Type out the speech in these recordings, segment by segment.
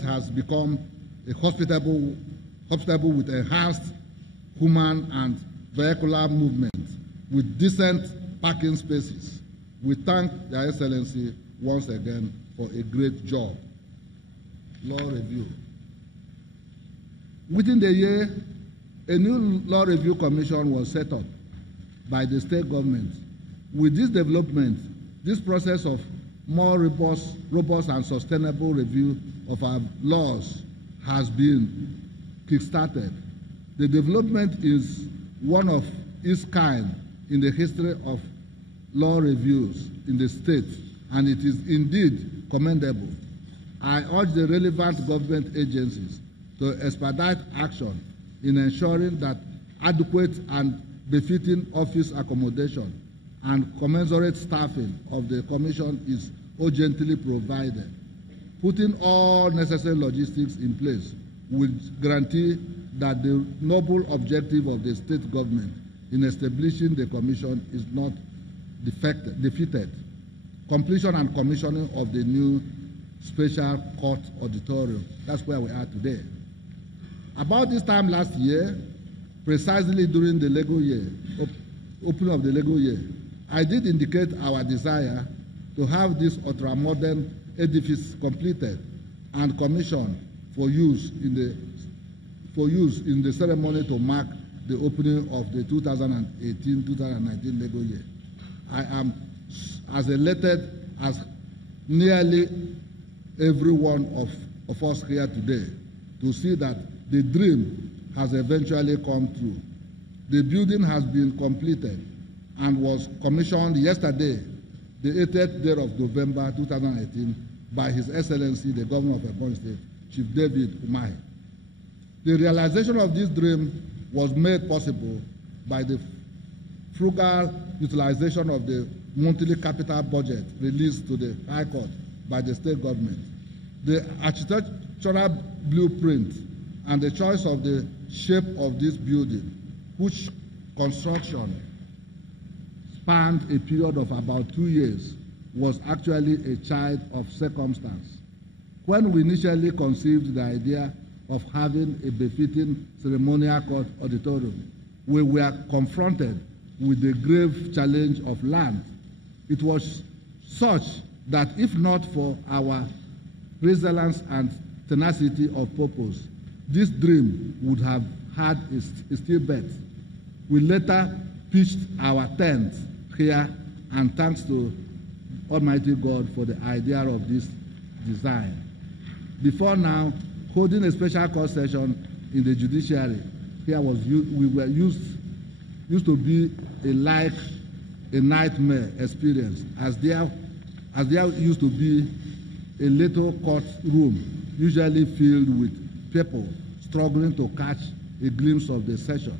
has become a hospitable with enhanced human and vehicular movement with decent parking spaces. We thank Your Excellency once again for a great job. Law review. Within the year, a new law review commission was set up by the state government. With this development, this process of more robust and sustainable review of our laws has been kick-started. The development is one of its kind in the history of law reviews in the state, and it is indeed commendable. I urge the relevant government agencies to expedite action in ensuring that adequate and befitting office accommodation and commensurate staffing of the Commission is urgently provided. Putting all necessary logistics in place will guarantee that the noble objective of the state government in establishing the Commission is not defeated. Completion and commissioning of the new Special Court Auditorium. That's where we are today. About this time last year, precisely during the Lego year, opening of the Lego year, I did indicate our desire to have this ultra-modern edifice completed and commissioned for use in the ceremony to mark the opening of the 2018-2019 Lego year. I am as elated as nearly every one of us here today to see that the dream has eventually come true. The building has been completed and was commissioned yesterday, the 80th day of November 2018, by His Excellency, the Governor of Ebonyi State, Chief David Umahi. The realization of this dream was made possible by the frugal utilization of the monthly capital budget released to the High Court by the state government. The architectural blueprint and the choice of the shape of this building, which construction spanned a period of about 2 years, was actually a child of circumstance. When we initially conceived the idea of having a befitting ceremonial court auditorium, we were confronted with the grave challenge of land. It was such that if not for our resilience and tenacity of purpose, this dream would have had a stillbirth. We later pitched our tent here, and thanks to Almighty God for the idea of this design. Before now, holding a special court session in the judiciary here used to be a nightmare experience, as there used to be a little court room, usually filled with people struggling to catch a glimpse of the session.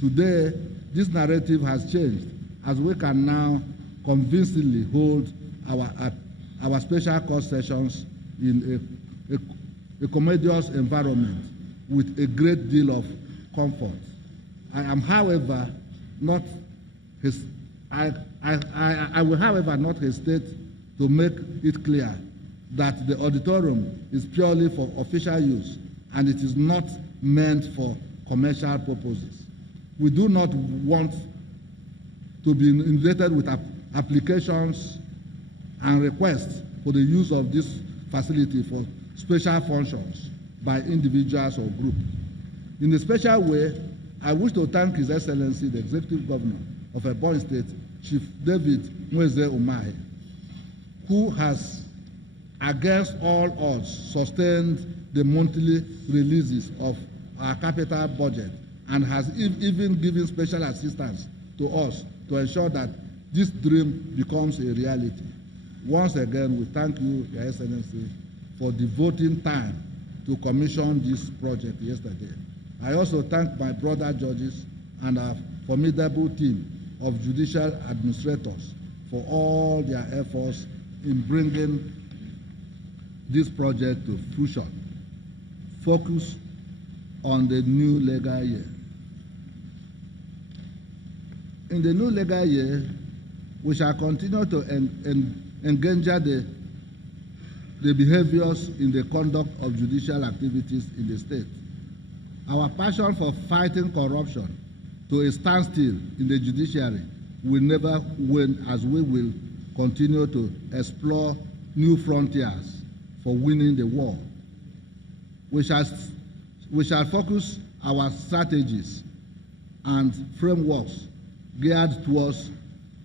Today, this narrative has changed, as we can now convincingly hold our special court sessions in a commodious environment with a great deal of comfort. I will, however, not hesitate to make it clear that the auditorium is purely for official use and it is not meant for commercial purposes. We do not want to be inundated with applications and requests for the use of this facility for special functions by individuals or groups. In a special way, I wish to thank His Excellency, the Executive Governor of Ebonyi State, Chief David Nweze Umahi, who has, against all odds, sustained the monthly releases of our capital budget and has even given special assistance to us to ensure that this dream becomes a reality. Once again, we thank you, Your Excellency, for devoting time to commission this project yesterday. I also thank my brother judges and our formidable team of judicial administrators for all their efforts in bringing this project to fruition. Focus on the new legal year. In the new legal year, we shall continue to engender the the behaviors in the conduct of judicial activities in the state. Our passion for fighting corruption to a standstill in the judiciary will never wane, as we will continue to explore new frontiers for winning the war. We shall focus our strategies and frameworks geared towards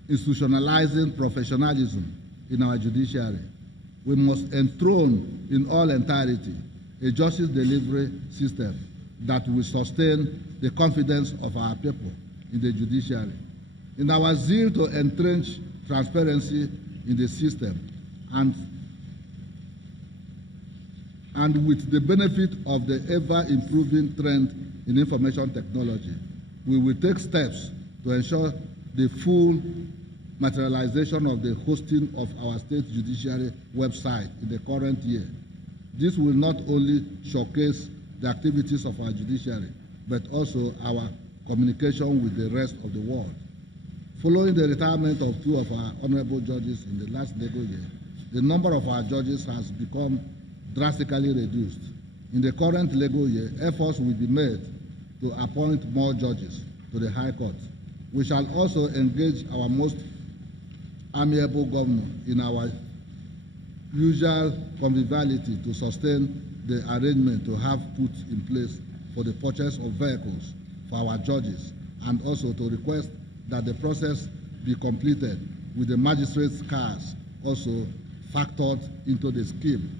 institutionalizing professionalism in our judiciary. We must enthrone in all entirety a justice delivery system that will sustain the confidence of our people in the judiciary. In our zeal to entrench transparency in the system and with the benefit of the ever-improving trend in information technology, we will take steps to ensure the full materialization of the hosting of our state judiciary website in the current year. This will not only showcase the activities of our judiciary, but also our communication with the rest of the world. Following the retirement of two of our honorable judges in the last legal year, the number of our judges has become drastically reduced. In the current legal year, efforts will be made to appoint more judges to the High Court. We shall also engage our most amiable governor in our usual conviviality to sustain the arrangement to have put in place for the purchase of vehicles for our judges, and also to request that the process be completed with the magistrates' cars also factored into the scheme.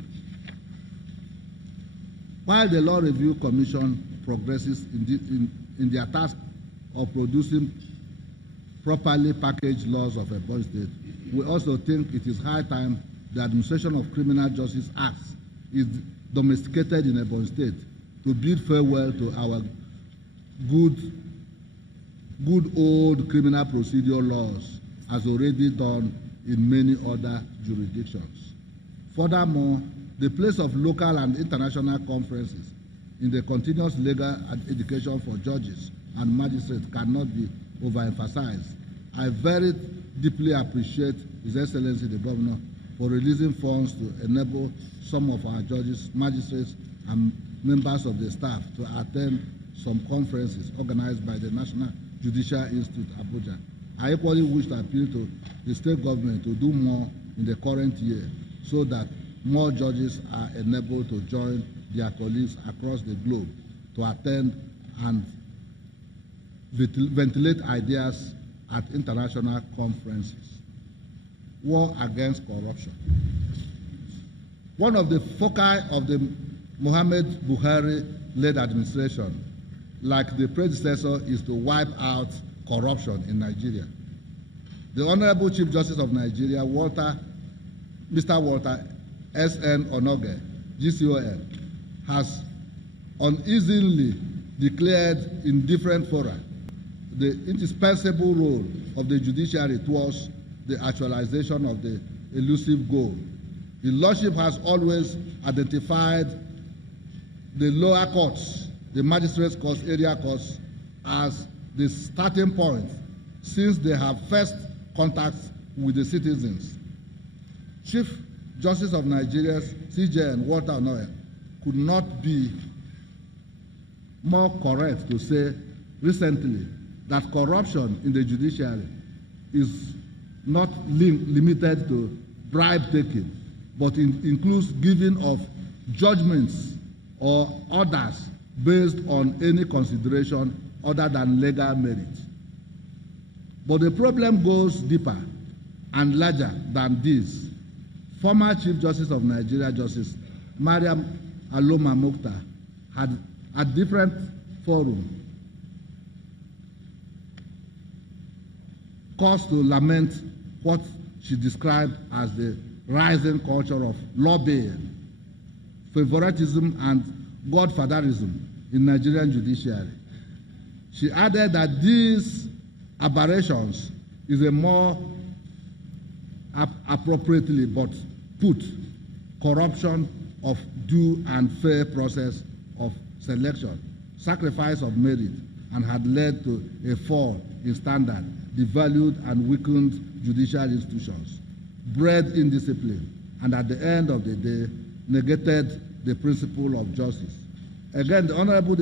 While the Law Review Commission progresses in their task of producing properly packaged laws of Ebonyi State, we also think it is high time the Administration of Criminal Justice Acts is domesticated in Ebonyi State to bid farewell to our good old criminal procedure laws, as already done in many other jurisdictions. Furthermore, the place of local and international conferences in the continuous legal education for judges and magistrates cannot be overemphasized. I very deeply appreciate His Excellency the Governor for releasing funds to enable some of our judges, magistrates, and members of the staff to attend some conferences organized by the National Judicial Institute, Abuja. I equally wish to appeal to the state government to do more in the current year so that more judges are enabled to join their colleagues across the globe to attend and ventilate ideas at international conferences. War against corruption. One of the foci of the Muhammad Buhari-led administration, like the predecessor, is to wipe out corruption in Nigeria. The Honorable Chief Justice of Nigeria, Mr. Walter S.N. Onoge, GCON, has uneasily declared in different fora the indispensable role of the judiciary towards the actualization of the elusive goal. The Lordship has always identified the lower courts, the magistrates' courts, area courts, as the starting point, since they have first contacts with the citizens. Chief Justice of Nigeria, CJN Walter Onoye, could not be more correct to say recently that corruption in the judiciary is not limited to bribe taking, but includes giving of judgments or orders based on any consideration other than legal merit. But the problem goes deeper and larger than this. Former Chief Justice of Nigeria, Justice Mariam Aloma Mukhtar, had at different forums cause to lament what she described as the rising culture of lobbying, favoritism, and godfatherism in Nigerian judiciary. She added that these aberrations is a more appropriately but put corruption of due and fair process of selection, sacrifice of merit, and had led to a fall in standard, devalued and weakened judicial institutions, bred indiscipline, and at the end of the day negated the principle of justice. Again, the Honorable